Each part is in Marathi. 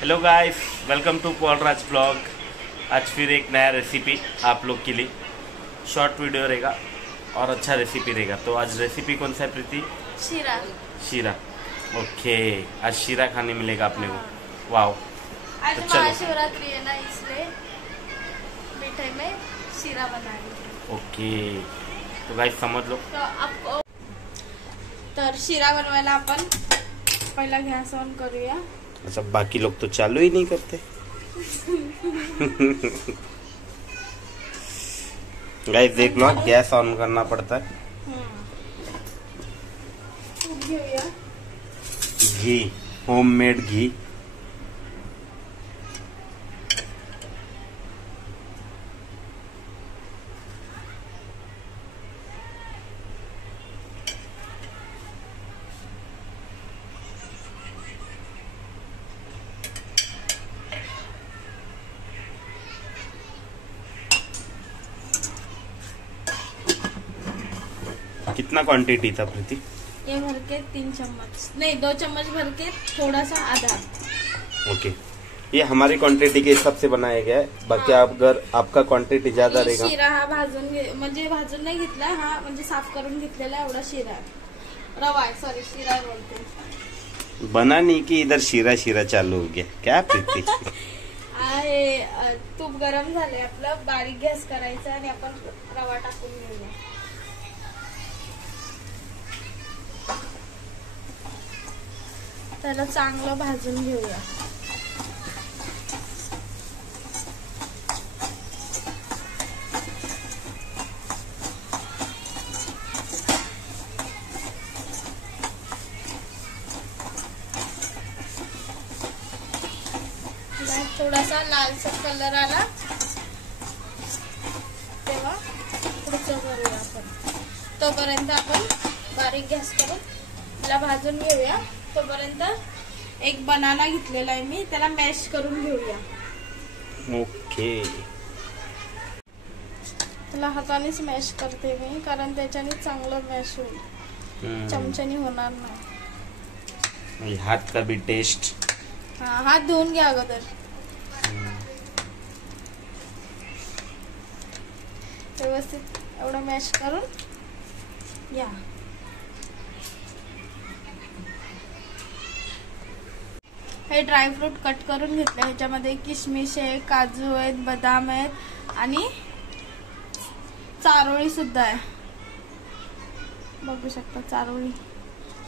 Hello guys, welcome to Paulraj blog. आज फिर एक नया रेसिपी आप लोग के लिए। शॉर्ट वीडियो रहेगा और अच्छा रेसिपी रहेगा। तो आज रेसिपी कौन सा है प्रीति? शीरा। शीरा। ओके, आज शीरा खाने मिलेगा अपने को। वाओ। आज तो चलो। महाशिवरात्रि है ना, इसलिए मीठे में शीरा बना रही हूँ। ओके, तो गाइस समझ लो। तो आपको तर शीरा बनवायला आपण पहिला गॅस ऑन करूया। अच्छा, बाकी लोग तो चालू ही नहीं करते। गाइस देख लो, गैस ऑन करना पड़ता है। तूप घेऊया। घी, होममेड घी। कितना क्वांटिटी था प्रीति? ये भर के 3 चम्मच नहीं, 2 चम्मच भर के थोड़ा सा आधा। ओके, ये हमारी क्वांटिटी के हिसाब से बनाया गया है। बाकी अगर आपका क्वांटिटी ज्यादा रहेगा। शिरा हा भाजून म्हणजे भाजून नाही घेतला, हा म्हणजे साफ करून घेतलेला एवढा शिरा आहे। रवा आहे, सॉरी शिरा बोलते। बना नहीं कि इधर शीरा शीरा चालू हो गया क्या प्रीति? आहे तूप गरम झाले आपलं, बारीक गॅस करायचा आणि आपण रवा टाकून घेऊया। त्याला चांगलं भाजून घेऊया। थोडासा लालसर कलर आला तेव्हा पुढचं करूया आपण। तोपर्यंत आपण बारीक गॅस करून त्याला भाजून घेऊया। तोपर्यंत एक बनाना घेतलेला आहे मी, त्याला मॅश करून घेऊया। ओके, त्याला हातानेच मॅश करते मी, कारण त्याच्याने चांगलं मॅश होईल, चमच्याने होणार नाही। हाथ का भी टेस्ट। हाँ, हात धुवून घ्या अगोदर। व्यवस्थित एवढं मॅश करून या। हे ड्रायफ्रूट कट करून घेतले। ह्याच्यामध्ये किशमिश आहे, काजू आहेत, बदाम आहेत आणि चारोळी सुद्धा आहे, बघू शकता चारोळी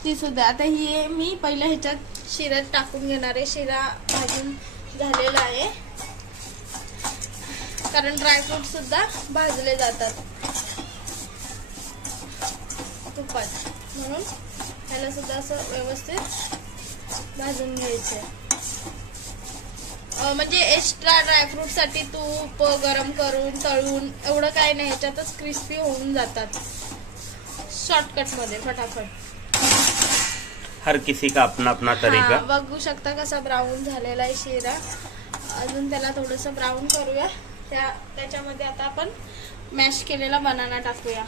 ती सुद्धा। आता ही मी पहिल्या ह्याच्यात शिऱ्यात टाकून घेणार आहे। शिरा भाजून झालेला आहे, कारण ड्रायफ्रूट सुद्धा भाजले जातात तुपात, म्हणून त्याला सुद्धा असं व्यवस्थित भाजून घ्यायचंय। म्हणजे एक्स्ट्रा ड्रायफ्रूट साठी तूप गरम करून तळून एवढं काय नाही, ह्याच्यातच क्रिस्पी होऊन जातात शॉर्टकट मध्ये फटाफट। हर किसी का अपना अपना तरीका। बघू शकता कसा ब्राऊन झालेला आहे शिरा। अजून त्याला थोडस ब्राऊन करूया। त्याच्यामध्ये आता आपण मॅश केलेला बनाना टाकूया।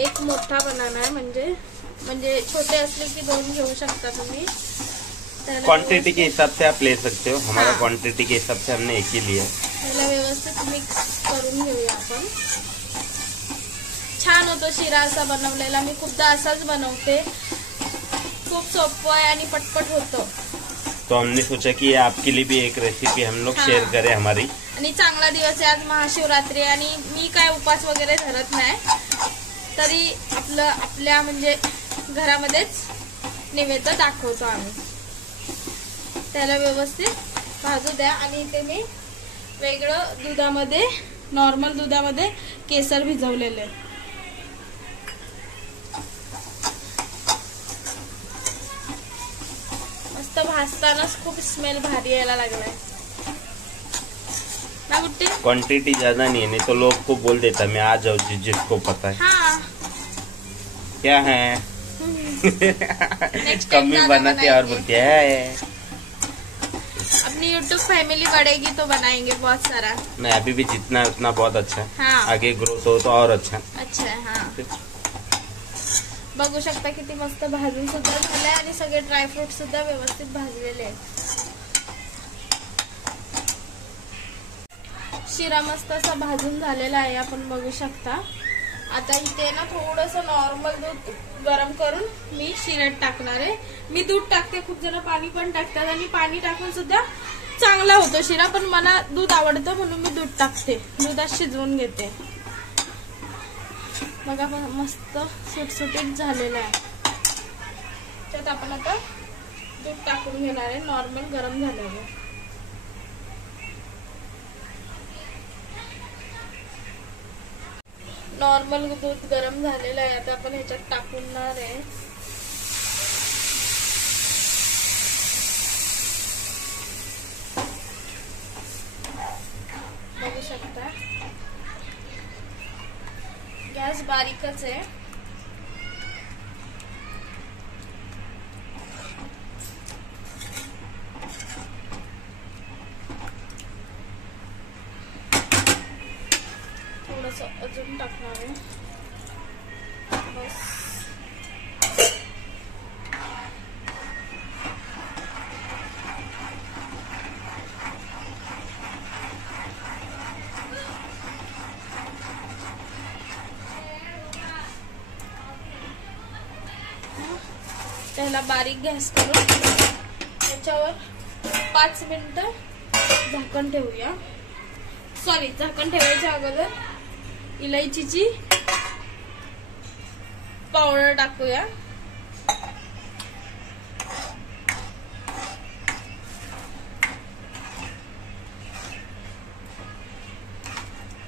एक मोठा बनाना आहे, म्हणजे छोटे असले की 2 घेऊ शकता तुम्ही। क्वांटिटी के हिसाब से आप ले सकते हो। हमारा क्वांटिटी के हिसाब से हमने एक ही लिया। त्याला व्यवस्थित मिक्स करून घेऊया आपण। छान होतो शिरा असा बनवलेला, मी खूपदा असाच बनवते। खूप सोपं आहे आणि पटपट होतो। तो हमने सोचा कि आपके लिए भी एक रेसिपी हम लोग शेयर करें हमारी। आणि चांगला दिवस आहे, आज महाशिवरात्री, आणि मी काय उपास वगैरे धरत नाही, तरी आपल्या म्हणजे घरामध्येच नैवेद्य दाखवतो आम्ही। त्याला व्यवस्थित भाजू द्या। आणि इथे मी वेगळं दुधामध्ये, नॉर्मल दुधामध्ये केसर भिजवलेले। मस्त भाजतानाच खूप स्मेल भारी यायला लागलाय ना गुट्टी। क्वांटिटी ज्यादा नहीं है, नहीं तो लोग को बोल देता मैं आ जाओ जिसको पता है। हाँ क्या है? कमी बनाते और बोलते हैं। अपनी YouTube फैमिली बढ़ेगी तो बनाएंगे बहुत सारा। नहीं, अभी भी जितना उतना बहुत अच्छा है। हाँ। आगे ग्रोथ हो तो और अच्छा। अच्छा है, हाँ। बघू शकता किती मस्त भाजून सुद्धा झालंय आणि सगळे ड्रायफ्रूट सुद्धा व्यवस्थित भाजलेले आहेत. शिरा मस्त असा भाजून झालेला आहे, आपण बघू शकता. आता इथे ना थोडंसं नॉर्मल दूध गरम करून मी शिऱ्यात टाकणार आहे. मी दूध टाकते, खूप जण पाणी पण टाकतात आणि पाणी टाकून सुद्धा चांगला होतो शिरा, पण मला दूध आवडतं म्हणून मी दूध टाकते. दुधात शिजवून घेते. बघा मस्त सुटसुटीत झालेला आहे. त्यात आपण आता दूध टाकून घेणार आहे नॉर्मल गरम झाल्यावर. नॉर्मल दूध गरम झालेलं आहे, आता आपण ह्याच्यात टाकणार आहे. बघू शकता गॅस बारीकच आहे. थोडस अजून टाकणार आहे बस. त्याला बारीक गॅस करून त्याच्यावर 5 मिनिटं झाकण ठेवूया. सॉरी, झाकण ठेवायच्या अगोदर इलायचीची पावडर टाकूया.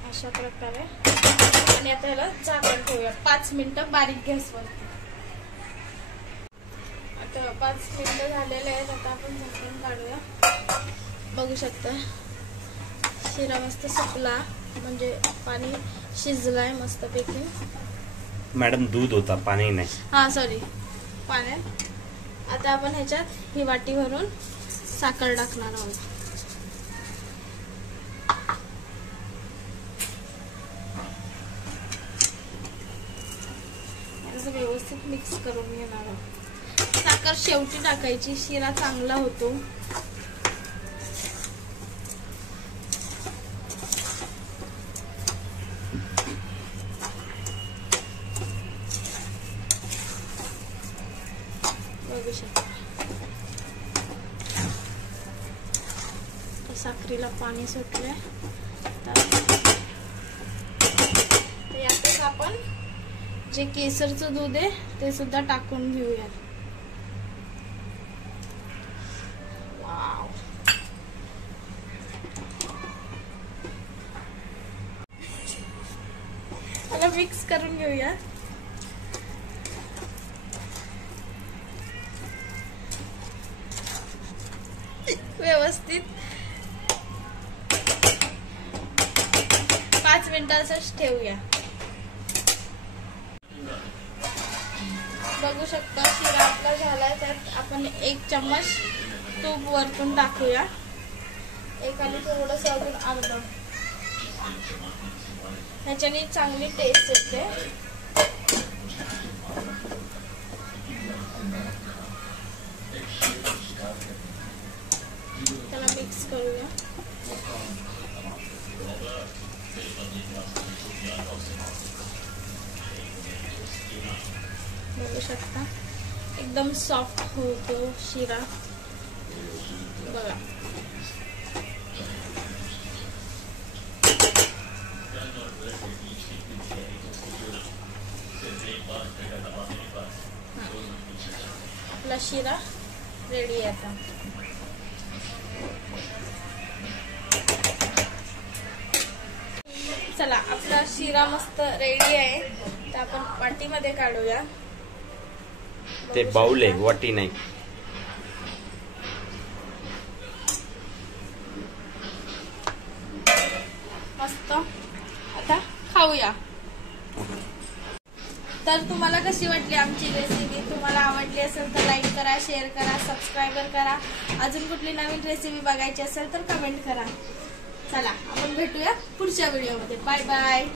अशा प्रकारे. आणि आता याला झाकण ठेवूया 5 मिनिटं बारीक गॅसवर. आता 5 मिनिटं झालेले आहेत. आता आपण झाकण काढूया. बघू शकता शिरा मस्त सुकला, म्हणजे पाणी शिजलाय मस्तपैकी. मॅडम दूध होता, पाणी नाही. हा सॉरी, पाण्यात. आता आपण ह्याच्यात ही वाटी भरून साखर टाकणार आहोत. असं व्यवस्थित मिक्स करून घेणार आहोत. साखर शेवटी टाकायची, शिरा चांगला होतो. बघू शकता साखरेला पाणी सुटलंय. यातच आपण जे केसरचं दूध आहे ते सुद्धा टाकून घेऊया. आता मिक्स करून घेऊया. व्यवस्थित 5 मिनिटांच ठेवूया. बघू शकता शिरा आपला झालाय. त्यात आपण 1 चम्मच तूप वरतून टाकूया. आणि थोडस अजून अर्ध. ह्याच्याने चांगली टेस्ट येते. त्याला मिक्स करूया. बघू शकता एकदम सॉफ्ट होतो शिरा. बघा आपला शिरा रेडी आहे. आता चला, आपला शिरा मस्त रेडी आहे. तर आपण वाटीमध्ये काढूया. ते बाउल आहे, वाटी नाही. मस्त. आता खाऊया. तर तुम्हाला कशी वाटली आमची रेसिपी? तुम्हाला आवडली असेल तर लाईक करा, शेअर करा, सबस्क्राईबर करा. अजून कुठली नवीन रेसिपी बघायची असेल तर कमेंट करा. चला, आपण भेटूया पुढच्या व्हिडिओमध्ये. Bye bye.